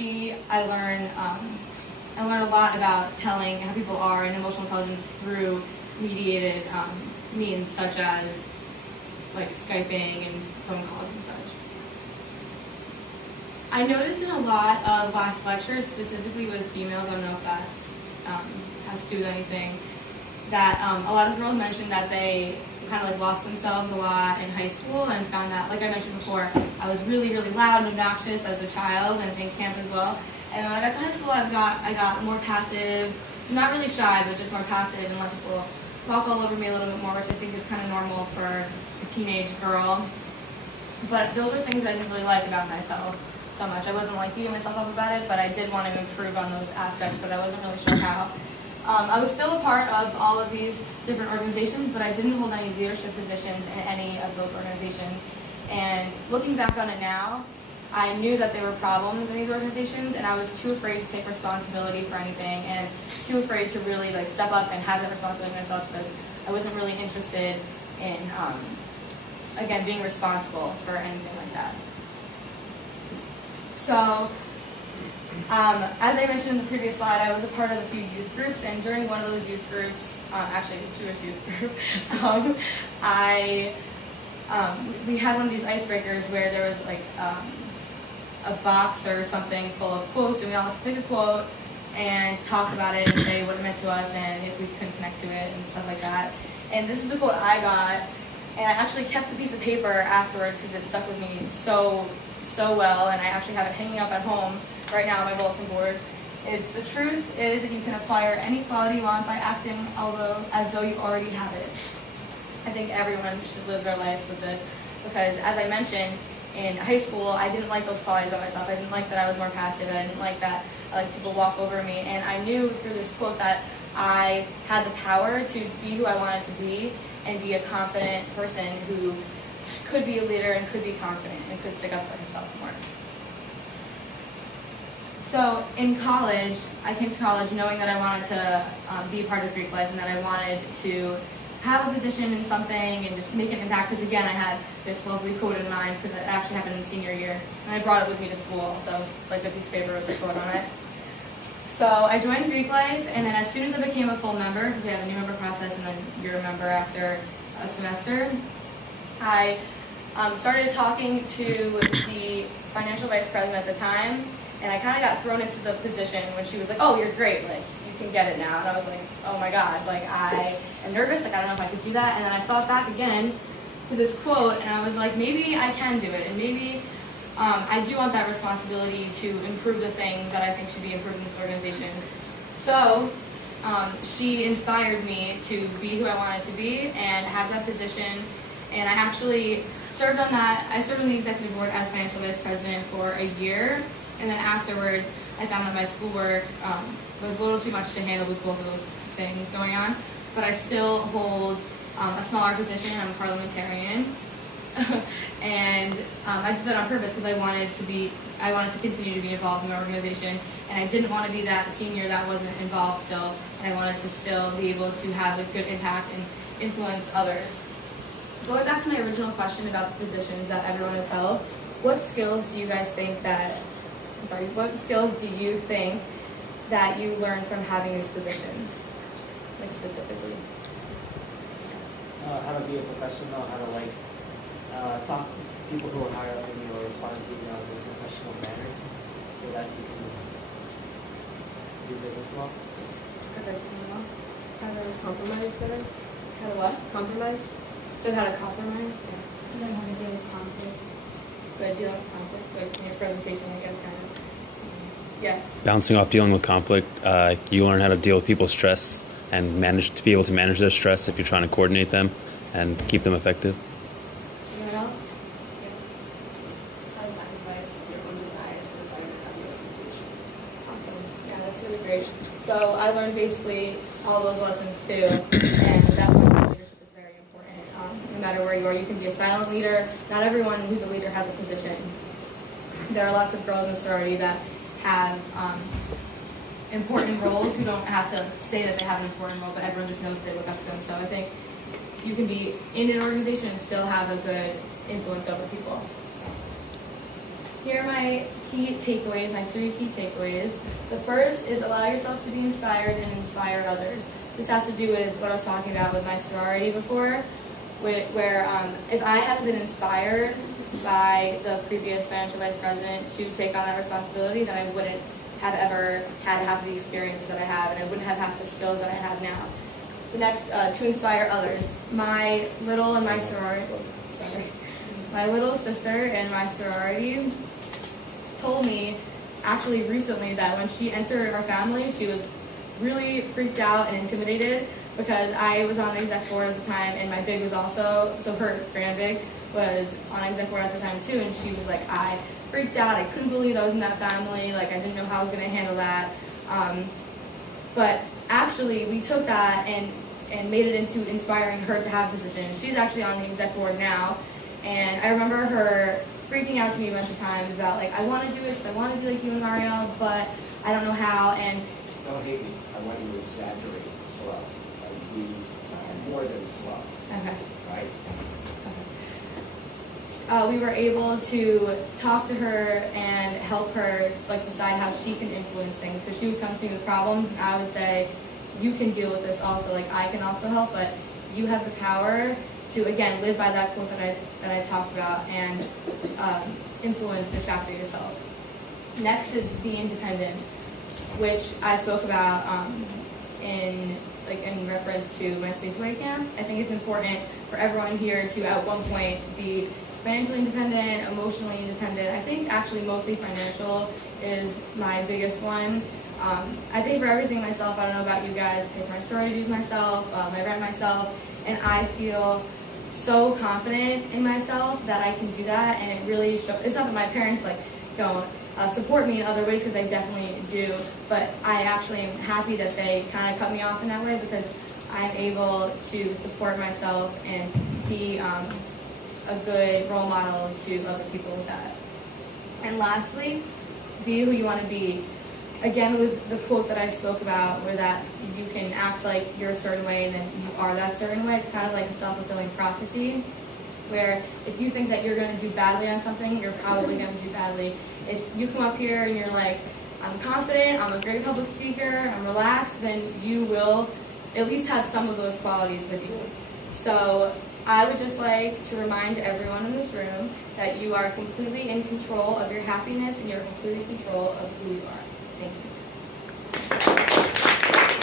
I learned a lot about telling how people are and emotional intelligence through mediated means such as like Skyping and phone calls and such. I noticed in a lot of last lectures, specifically with females, I don't know if that has to do with anything, that a lot of girls mentioned that they kind of like lost themselves a lot in high school and found that, like I mentioned before, I was really, really loud and obnoxious as a child and in camp as well. And when I got to high school, I got more passive, not really shy, but just more passive and let people walk all over me a little bit more, which I think is kind of normal for a teenage girl. But those were things I didn't really like about myself so much. I wasn't like beating myself up about it, but I did want to improve on those aspects, but I wasn't really sure how. I was still a part of all of these different organizations, but I didn't hold any leadership positions in any of those organizations. And looking back on it now, I knew that there were problems in these organizations, and I was too afraid to take responsibility for anything, and too afraid to really like step up and have that responsibility myself, because I wasn't really interested in, again, being responsible for anything like that. So, as I mentioned in the previous slide, I was a part of a few youth groups, and during one of those youth groups, actually the Jewish youth group, we had one of these icebreakers where there was like a box or something full of quotes, and we all had to pick a quote and talk about it and say what it meant to us and if we could connect to it and stuff like that. And this is the quote I got, and I actually kept the piece of paper afterwards because it stuck with me so well, and I actually have it hanging up at home right now on my bulletin board. It's, the truth is that you can acquire any quality you want by acting as though you already have it. I think everyone should live their lives with this, because as I mentioned, in high school, I didn't like those qualities about myself. I didn't like that I was more passive. I didn't like that I liked people walk over me. And I knew through this quote that I had the power to be who I wanted to be and be a confident person who could be a leader and could be confident and could stick up for himself more. So in college, I came to college knowing that I wanted to be a part of Greek life and that I wanted to have a position in something and just make an impact, because again, I had this lovely quote in mind because it actually happened in senior year, and I brought it with me to school, so like a piece of paper with the quote on it. So I joined Greek life, and then as soon as I became a full member, because we have a new member process and then you're a member after a semester, I started talking to the financial vice president at the time, and I kind of got thrown into the position when she was like, "Oh, you're great, like you can get it now." And I was like, "Oh my God, like I am nervous, like I don't know if I could do that." And then I thought back again to this quote, and I was like, maybe I can do it, and maybe I do want that responsibility to improve the things that I think should be improved in this organization. So she inspired me to be who I wanted to be and have that position, and I actually served on that. I served on the executive board as financial vice president for a year, and then afterwards I found that my schoolwork was a little too much to handle with both of those things going on, but I still hold a smaller position. I'm a parliamentarian, and I did that on purpose because I wanted to continue to be involved in my organization, and I didn't want to be that senior that wasn't involved still, and I wanted to still be able to have a good impact and influence others. Going back to my original question about the positions that everyone has held, what skills do you think that you learned from having these positions, like specifically? How to be a professional, how to talk to people who are higher up than you or respond to emails in a professional manner so that you can do business well. Perfect. Anyone else? How to compromise better. How to what? Compromise. So how to compromise? Yeah. Learn how to deal with conflict. Good. Dealing with conflict. Like in your presentation, I guess, kind of. Yeah. Bouncing off dealing with conflict, you learn how to deal with people's stress and be able to manage their stress if you're trying to coordinate them and keep them effective. Anyone else? Yes. How to sacrifice your own desires for the betterment of the organization. Awesome. Yeah, that's really great. So I learned basically all those lessons too, and that's why leadership is very important. No matter where you are, you can be a silent leader. Not everyone who's a leader has a position. There are lots of girls in the sorority that have important roles who don't have to say that they have an important role, but everyone just knows that they look up to them. So I think you can be in an organization and still have a good influence over people. Here are my key takeaways, my 3 key takeaways. The first is allow yourself to be inspired and inspire others. This has to do with what I was talking about with my sorority before, where if I hadn't been inspired by the previous financial vice president to take on that responsibility, then I wouldn't have ever had half the experiences that I have, and I wouldn't have half the skills that I have now. The next, to inspire others. My little sister in my sorority told me actually recently that when she entered our family, she was really freaked out and intimidated because I was on the exec board at the time, and my big was also, so her grand big was on exec board at the time too, and she was like, I freaked out, I couldn't believe I was in that family, like I didn't know how I was gonna handle that. But actually we took that and made it into inspiring her to have a position. She's actually on the exec board now, and I remember her freaking out to me a bunch of times about like, I want to do it because I want to be like you and Mario, but I don't know how. And Don't hate me. I want you to exaggerate slow. Like be more than slow. okay. Right? We were able to talk to her and help her like decide how she can influence things, because she would come to me with problems and I would say, you can deal with this also, like I can also help, but you have the power to again live by that quote that I talked about and influence the chapter yourself. Next is be independent, which I spoke about in reference to my sleepaway camp. I think it's important for everyone here to at one point be financially independent, emotionally independent. I think actually mostly financial is my biggest one. I pay for everything myself. I don't know about you guys. I pay for my sorority dues myself, my rent myself, and I feel so confident in myself that I can do that. And it really shows. It's not that my parents like don't support me in other ways, because they definitely do, but I actually am happy that they kind of cut me off in that way, because I'm able to support myself and be a good role model to other people with that. And lastly, be who you want to be. Again, with the quote that I spoke about, where that you can act like you're a certain way and then you are that certain way, it's kind of like a self-fulfilling prophecy, where if you think that you're going to do badly on something, you're probably going to do badly. If you come up here and you're like, I'm confident, I'm a great public speaker, I'm relaxed, then you will at least have some of those qualities with you. So I would just like to remind everyone in this room that you are completely in control of your happiness and you're completely in control of who you are. Thank you.